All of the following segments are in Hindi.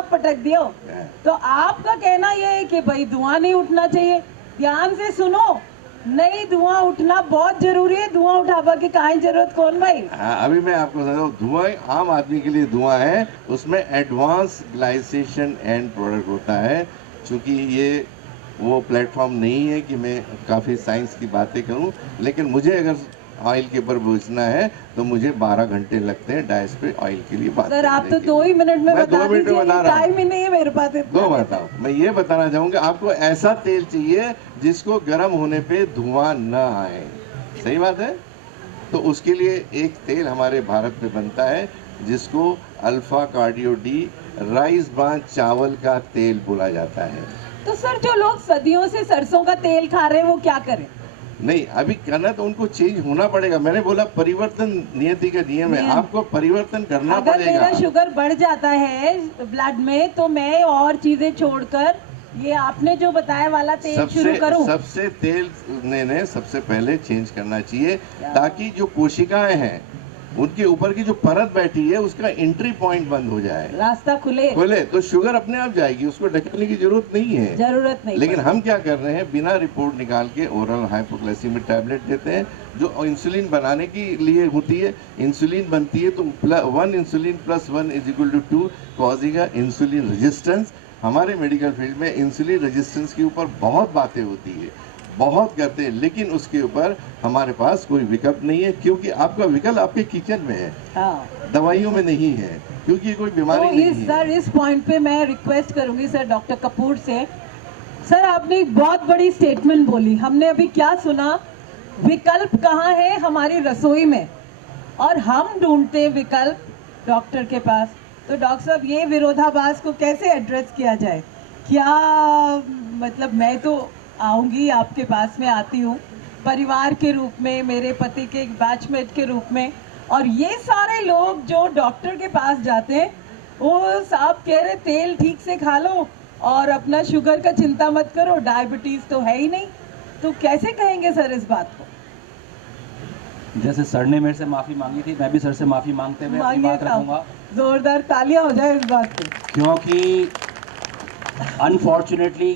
सब पटक दियो। तो आपका कहना ये है कि भाई धुआं नहीं उठना चाहिए। ध्यान से सुनो, नहीं धुआं उठना बहुत जरूरी है। धुआं उठावा की काहे जरूरत कौन भाई? हाँ, अभी मैं आपको बताऊँ, धुआं आम आदमी के लिए धुआं है, उसमें एडवांस ग्लाइसेशन एंड प्रोडक्ट होता है। क्योंकि ये वो प्लेटफॉर्म नहीं है कि मैं काफ़ी साइंस की बातें करूं, लेकिन मुझे अगर ऑयल के ऊपर पूछना है तो मुझे 12 घंटे लगते हैं डाइस पे ऑयल के लिए बात सर आप करने तो के 2 ही मिनट में मैं बता 2 मिनट में दीजिए, बता रहा टाइम हूँ। ही नहीं है मेरे पास इतना। दो बताओ, मैं ये बताना चाहूँगा, आपको ऐसा तेल चाहिए जिसको गर्म होने पे धुआं न आए। सही बात है? तो उसके लिए एक तेल हमारे भारत में बनता है जिसको alpha cardio D rice bran चावल का तेल बोला जाता है। तो सर जो लोग सदियों से सरसों का तेल खा रहे हैं वो क्या करें? नहीं, अभी करना तो उनको चेंज होना पड़ेगा। मैंने बोला परिवर्तन नियति का नियम है, आपको परिवर्तन करना अगर पड़ेगा। मेरा शुगर बढ़ जाता है ब्लड में तो मैं और चीजें छोड़कर ये आपने जो बताया वाला तेल शुरू करूं? सबसे तेल ने सबसे पहले चेंज करना चाहिए, ताकि जो कोशिकाएं हैं उनके ऊपर की जो परत बैठी है उसका एंट्री पॉइंट बंद हो जाए, रास्ता खुले तो शुगर अपने आप जाएगी, उसको ढकने की जरूरत नहीं है। जरूरत नहीं। लेकिन हम क्या कर रहे हैं, बिना रिपोर्ट निकाल के ओरल हाइपोग्लाइसीमिक टैबलेट देते हैं जो इंसुलिन बनाने के लिए होती है। इंसुलिन बनती है तो 1 इंसुलिन + 1 = 2 कॉजिंग इंसुलिन रेजिस्टेंस। हमारे मेडिकल फील्ड में इंसुलिन रेजिस्टेंस के ऊपर बहुत बातें होती है, बहुत करते हैं, लेकिन उसके ऊपर हमारे पास कोई विकल्प नहीं है, क्योंकि आपका विकल्प आपके किचन में है, दवाइयों में नहीं है, क्योंकि ये कोई बीमारी तो नहीं है। सर इस पॉइंट पे मैं रिक्वेस्ट करूंगी सर डॉक्टर कपूर से। सर आपने एक बहुत बड़ी स्टेटमेंट बोली, हमने अभी क्या सुना, विकल्प कहाँ है हमारी रसोई में और हम ढूंढते विकल्प डॉक्टर के पास। तो डॉक्टर साहब ये विरोधाभास को कैसे एड्रेस किया जाए? क्या मतलब मैं तो आऊँगी आपके पास में, आती हूँ परिवार के रूप में, मेरे पति के एक बैचमेट के रूप में, और ये सारे लोग जो डॉक्टर के पास जाते हैं वो साहब कह रहे तेल ठीक से खा लो और अपना शुगर का चिंता मत करो, डायबिटीज तो है ही नहीं। तो कैसे कहेंगे सर इस बात को? जैसे सर ने मेरे से माफ़ी मांगी थी, मैं भी सर से माफ़ी मांगते हुए अपनी बात रखूंगा। जोरदार तालियां हो जाए इस बात पे। क्योंकि अनफॉर्चुनेटली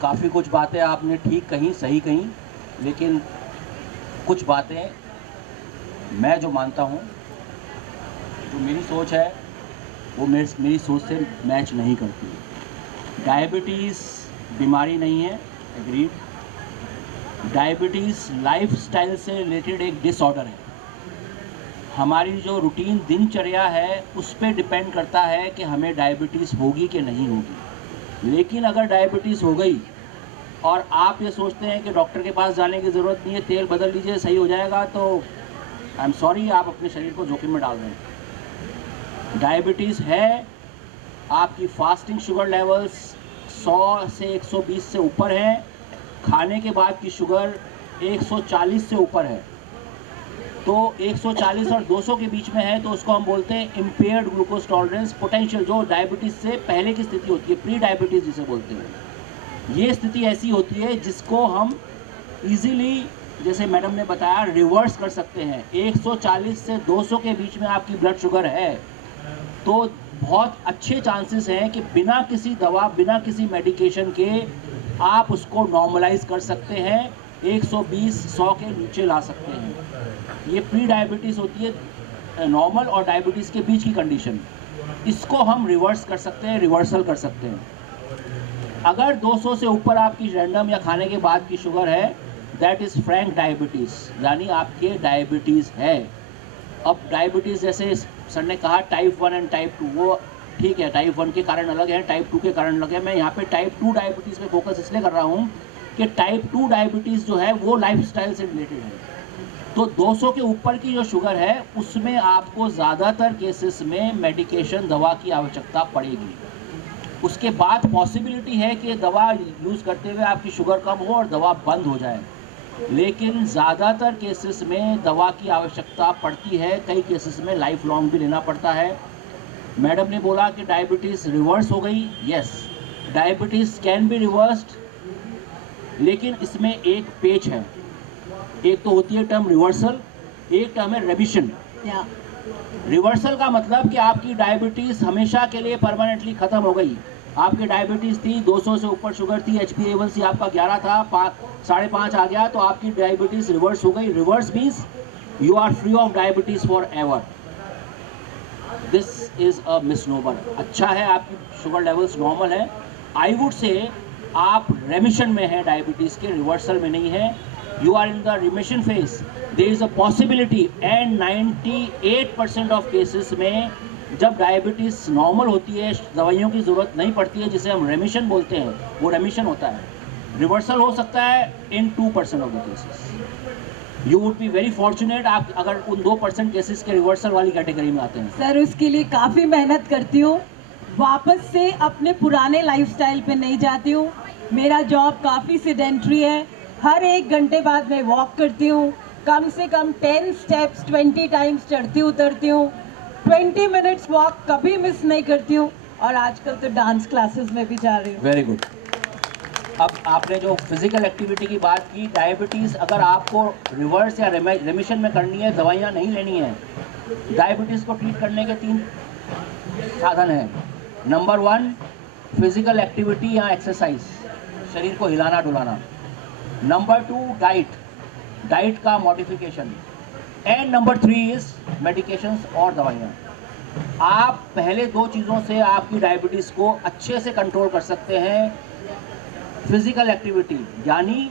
काफ़ी कुछ बातें आपने ठीक कहीं, सही कहीं, लेकिन कुछ बातें मैं जो मानता हूँ, जो मेरी सोच है वो मेरी सोच से मैच नहीं करती। डायबिटीज़ बीमारी नहीं है, एग्रीड। डायबिटीज़ लाइफस्टाइल से रिलेटेड एक डिसऑर्डर है। हमारी जो रूटीन दिनचर्या है उस पर डिपेंड करता है कि हमें डायबिटीज़ होगी कि नहीं होगी। लेकिन अगर डायबिटीज़ हो गई और आप ये सोचते हैं कि डॉक्टर के पास जाने की ज़रूरत नहीं है, तेल बदल लीजिए सही हो जाएगा, तो आई एम सॉरी, आप अपने शरीर को जोखिम में डाल रहे हैं। डायबिटीज़ है, आपकी फास्टिंग शुगर लेवल्स 100 से 120 से ऊपर है, खाने के बाद की शुगर 140 से ऊपर है, तो 140 और 200 के बीच में है तो उसको हम बोलते हैं इम्पेयर्ड ग्लूकोज टॉलरेंस पोटेंशियल, जो डायबिटीज़ से पहले की स्थिति होती है, प्री डायबिटीज़ जिसे बोलते हैं। ये स्थिति ऐसी होती है जिसको हम इजीली, जैसे मैडम ने बताया, रिवर्स कर सकते हैं। 140 से 200 के बीच में आपकी ब्लड शुगर है तो बहुत अच्छे चांसेस हैं कि बिना किसी दवा, बिना किसी मेडिकेशन के आप उसको नॉर्मलाइज कर सकते हैं, 120-100 के नीचे ला सकते हैं। ये प्री डायबिटीज़ होती है, नॉर्मल और डायबिटीज़ के बीच की कंडीशन। इसको हम रिवर्स कर सकते हैं, रिवर्सल कर सकते हैं। अगर 200 से ऊपर आपकी रैंडम या खाने के बाद की शुगर है, दैट इज़ फ्रैंक डायबिटीज़, यानी आपके डायबिटीज़ है। अब डायबिटीज़ जैसे सर ने कहा टाइप 1 एंड टाइप 2, वो ठीक है, टाइप 1 के कारण अलग है, टाइप 2 के कारण अलग है। मैं यहाँ पे टाइप 2 डायबिटीज़ पे फोकस इसलिए कर रहा हूँ कि टाइप 2 डायबिटीज़ जो है वो लाइफस्टाइल से रिलेटेड है। तो 200 के यूपर की जो शुगर है उसमें आपको ज़्यादातर केसेस में मेडिकेशन, दवा की आवश्यकता पड़ेगी। उसके बाद पॉसिबिलिटी है कि दवा यूज़ करते हुए आपकी शुगर कम हो और दवा बंद हो जाए, लेकिन ज़्यादातर केसेस में दवा की आवश्यकता पड़ती है। कई केसेस में लाइफ लॉन्ग भी लेना पड़ता है। मैडम ने बोला कि डायबिटीज़ रिवर्स हो गई, yes, diabetes can be reversed, लेकिन इसमें एक पेच है। एक तो होती है टर्म रिवर्सल, एक टर्म है रेमिशन। रिवर्सल का मतलब कि आपकी डायबिटीज़ हमेशा के लिए परमानेंटली ख़त्म हो गई। आपकी डायबिटीज़ थी 200 से ऊपर शुगर थी, HbA1c आपका 11 था, 5.5 आ गया, तो आपकी डायबिटीज़ रिवर्स हो गई। Reverse means you are free of diabetes forever. This is a misnomer. अच्छा है आपकी शुगर लेवल्स नॉर्मल है, आई वुड से आप रेमिशन में है, डायबिटीज़ के रिवर्सल में नहीं है। You are in the remission phase. There is a possibility and 98% ऑफ केसेस में जब डायबिटीज़ नॉर्मल होती है, दवाइयों की ज़रूरत नहीं पड़ती है, जिसे हम रेमिशन बोलते हैं, वो रेमिशन होता है। रिवर्सल हो सकता है इन 2% of the cases. You would be very fortunate आप अगर उन 2% केसेस के रिवर्सल वाली कैटेगरी में आते हैं। सर उसके लिए काफ़ी मेहनत करती हूँ, वापस से अपने पुराने लाइफस्टाइल पे नहीं जाती हूँ। मेरा जॉब काफ़ी सेडेंट्री है, हर 1 घंटे बाद मैं वॉक करती हूँ, कम से कम 10 स्टेप्स 20 टाइम्स चढ़ती उतरती हूँ, 20 मिनट्स वॉक कभी मिस नहीं करती हूँ, और आजकल तो डांस क्लासेस में भी जा रही हूँ। Very good. अब आपने जो फिजिकल एक्टिविटी की बात की, डायबिटीज़ अगर आपको रिवर्स या रेमिशन में करनी है, दवाइयाँ नहीं लेनी है। डायबिटीज़ को ट्रीट करने के 3 साधन हैं। नंबर 1 फिजिकल एक्टिविटी या एक्सरसाइज, शरीर को हिलाना डुलाना। नंबर 2 डाइट का modification. And number 3 is medications और दवाइयाँ। आप पहले 2 चीज़ों से आपकी डायबिटीज़ को अच्छे से कंट्रोल कर सकते हैं। फिजिकल एक्टिविटी यानी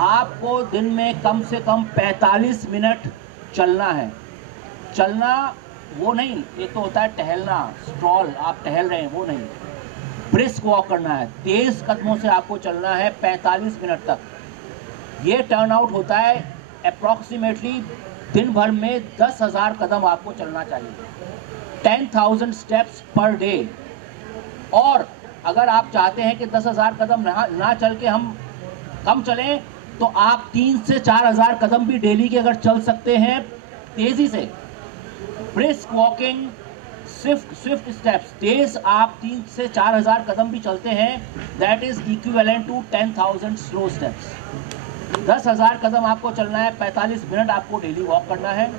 आपको दिन में कम से कम 45 मिनट चलना है। चलना वो नहीं, एक तो होता है टहलना, स्ट्रॉल, आप टहल रहे हैं, वो नहीं। ब्रिस्क वॉक करना है, तेज़ कदमों से आपको चलना है 45 मिनट तक। ये टर्न आउट होता है अप्रॉक्सीमेटली दिन भर में 10,000 कदम आपको चलना चाहिए, 10,000 स्टेप्स पर डे। और अगर आप चाहते हैं कि 10,000 कदम ना चल के हम कम चलें, तो आप 3 से 4,000 कदम भी डेली के अगर चल सकते हैं तेज़ी से। ब्रिस्क वॉकिंग, स्विफ्ट स्टेप्स, तेज आप 3 से 4,000 कदम भी चलते हैं, that is equivalent to 10,000 slow steps. 10,000 कदम आपको चलना है, 45 मिनट आपको डेली वॉक करना है।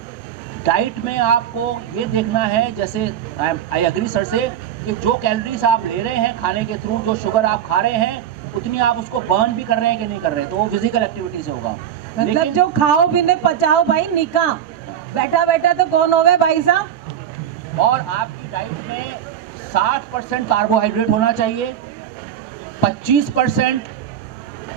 डाइट में आपको ये देखना है, जैसे आई एग्री सर से, कि जो कैलोरीज आप ले रहे हैं खाने के थ्रू, जो शुगर आप खा रहे हैं, उतनी आप उसको बर्न भी कर रहे हैं कि नहीं कर रहे, तो वो फिजिकल एक्टिविटी से होगा। मतलब जो खाओ भी नहीं पचाओ भाई, निका बैठा बैठा तो कौन होवे भाई साहब। और आपकी डाइट में 60% कार्बोहाइड्रेट होना चाहिए, 25%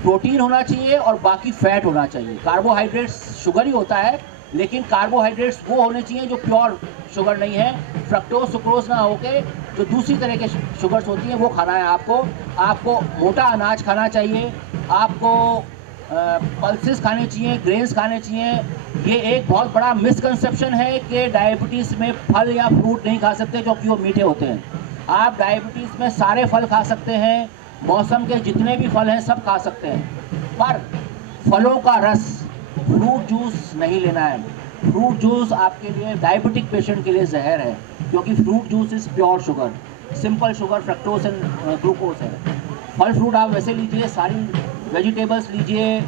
प्रोटीन होना चाहिए और बाकी फैट होना चाहिए। कार्बोहाइड्रेट्स शुगर ही होता है, लेकिन कार्बोहाइड्रेट्स वो होने चाहिए जो प्योर शुगर नहीं है, फ्रक्टोज सुक्रोज ना होके जो दूसरी तरह के शुगर्स होती हैं वो खाना है आपको। आपको मोटा अनाज खाना चाहिए, आपको पल्सेस खाने चाहिए, ग्रेन्स खाने चाहिए। ये एक बहुत बड़ा मिसकंसेप्शन है कि डायबिटीज़ में फल या फ्रूट नहीं खा सकते क्योंकि वो मीठे होते हैं। आप डायबिटीज़ में सारे फल खा सकते हैं, मौसम के जितने भी फल हैं सब खा सकते हैं, पर फलों का रस, फ्रूट जूस नहीं लेना है। फ्रूट जूस आपके लिए, डायबिटिक पेशेंट के लिए जहर है, क्योंकि fruit juice is pure sugar, simple sugar, fructose and glucose है। फल फ्रूट आप वैसे लीजिए, सारी वेजिटेबल्स लीजिए,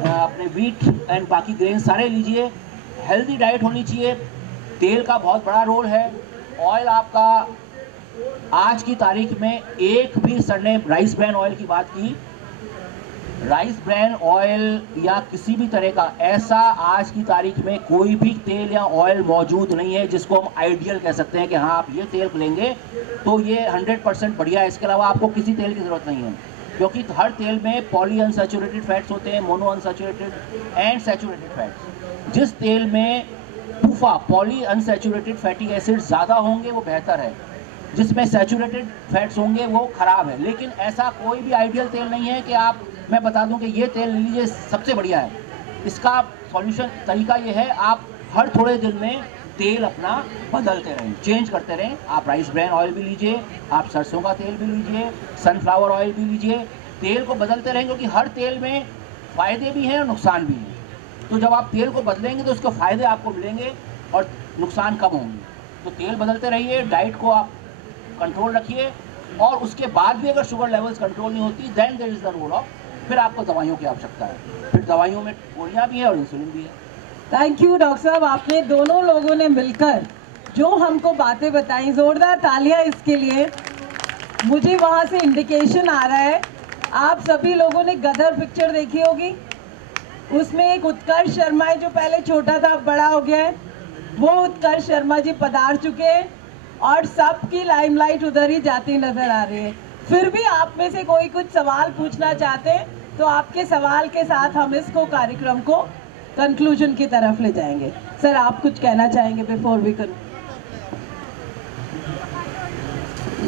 अपने वीट एंड बाकी ग्रेन सारे लीजिए। हेल्दी डाइट होनी चाहिए। तेल का बहुत बड़ा रोल है। ऑयल आपका, आज की तारीख में एक भी सर ने राइस ब्रैन ऑयल की बात की, राइस ब्रैन ऑयल या किसी भी तरह का ऐसा आज की तारीख में कोई भी तेल या ऑयल मौजूद नहीं है जिसको हम आइडियल कह सकते हैं कि हाँ आप ये तेल लेंगे तो ये 100% बढ़िया है। इसके अलावा आपको किसी तेल की ज़रूरत नहीं है, क्योंकि हर तेल में पॉली अनसैचुरेटेड फैट्स होते हैं, mono unsaturated and saturated fats. जिस तेल में PUFA poly unsaturated fatty acid ज़्यादा होंगे वो बेहतर है, जिसमें सैचुरेटेड फैट्स होंगे वो ख़राब है। लेकिन ऐसा कोई भी आइडियल तेल नहीं है कि आप, मैं बता दूं कि ये तेल ले लीजिए सबसे बढ़िया है। इसका सॉल्यूशन तरीका ये है, आप हर थोड़े दिन में तेल अपना बदलते रहें, चेंज करते रहें। आप राइस ब्रैन ऑयल भी लीजिए, आप सरसों का तेल भी लीजिए, सनफ्लावर ऑयल भी लीजिए, तेल को बदलते रहें, क्योंकि हर तेल में फ़ायदे भी हैं और नुकसान भी हैं। तो जब आप तेल को बदलेंगे तो उसके फ़ायदे आपको मिलेंगे और नुकसान कम होंगे। तो तेल बदलते रहिए, डाइट को आप कंट्रोल रखिए, और उसके बाद भी अगर शुगर लेवल्स कंट्रोल नहीं होती, then there is the role of, फिर आपको दवाइयों की आवश्यकता है। फिर दवाइयों में गोलियाँ भी हैं और इंसुलिन भी है। थैंक यू डॉक्टर साहब, आपने दोनों लोगों ने मिलकर जो हमको बातें बताई, जोरदार तालियां इसके लिए। मुझे वहां से इंडिकेशन आ रहा है, आप सभी लोगों ने गदर पिक्चर देखी होगी, उसमें एक उत्कर्ष शर्मा है जो पहले छोटा था अब बड़ा हो गया है, वो उत्कर्ष शर्मा जी पधार चुके हैं और सबकी लाइमलाइट उधर ही जाती नजर आ रही है। फिर भी आप में से कोई कुछ सवाल पूछना चाहते हैं तो आपके सवाल के साथ हम इसको कार्यक्रम को कंक्लूजन की तरफ ले जाएंगे। सर, आप कुछ कहना चाहेंगे बिफोर वी करूँ?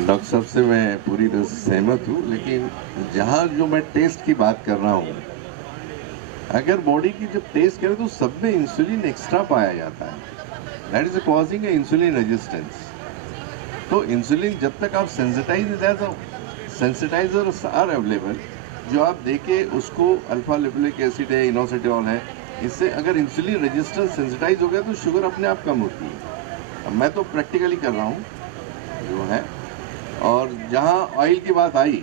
डॉक्टर साहब से मैं पूरी तरह से सहमत हूँ, लेकिन जहाँ जो मैं टेस्ट की बात कर रहा हूँ, अगर बॉडी की जब टेस्ट करें तो सब में इंसुलिन एक्स्ट्रा पाया जाता है, that is causing A insulin resistance. तो इंसुलिन जब तक आप सेंसिटाइजर्स आर अवेलेबल, जो आप देके उसको अल्फा लिपोलिक एसिड है, इनोसिटोल है, इससे अगर इंसुलिन रेजिस्टेंस सेंसिटाइज हो गया तो शुगर अपने आप कम होती है। अब मैं तो प्रैक्टिकली कर रहा हूँ जो है। और जहाँ ऑयल की बात आई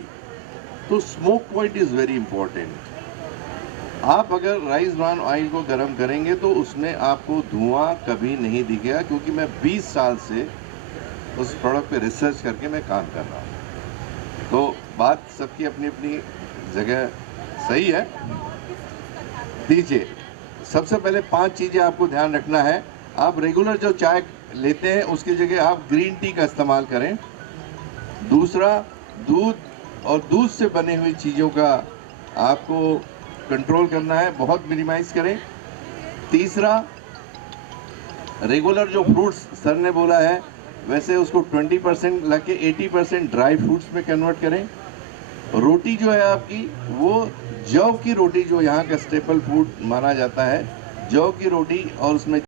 तो smoke point is very important. आप अगर राइस ब्रान ऑयल को गर्म करेंगे तो उसमें आपको धुआं कभी नहीं दिखेगा, क्योंकि मैं 20 साल से उस प्रोडक्ट पे रिसर्च करके मैं काम कर रहा हूँ। तो बात सबकी अपनी अपनी जगह सही है। दीजिए, सबसे पहले 5 चीज़ें आपको ध्यान रखना है। आप रेगुलर जो चाय लेते हैं उसकी जगह आप ग्रीन टी का इस्तेमाल करें। दूसरा, दूध और दूध से बने हुई चीज़ों का आपको कंट्रोल करना है, बहुत मिनिमाइज करें। तीसरा, रेगुलर जो फ्रूट्स सर ने बोला है वैसे उसको 20% लाके 80% ड्राई फ्रूट्स में कन्वर्ट करें। रोटी जो है आपकी, वो जौ की रोटी, जो यहाँ का स्टेपल फूड माना जाता है, जौ की रोटी, और उसमें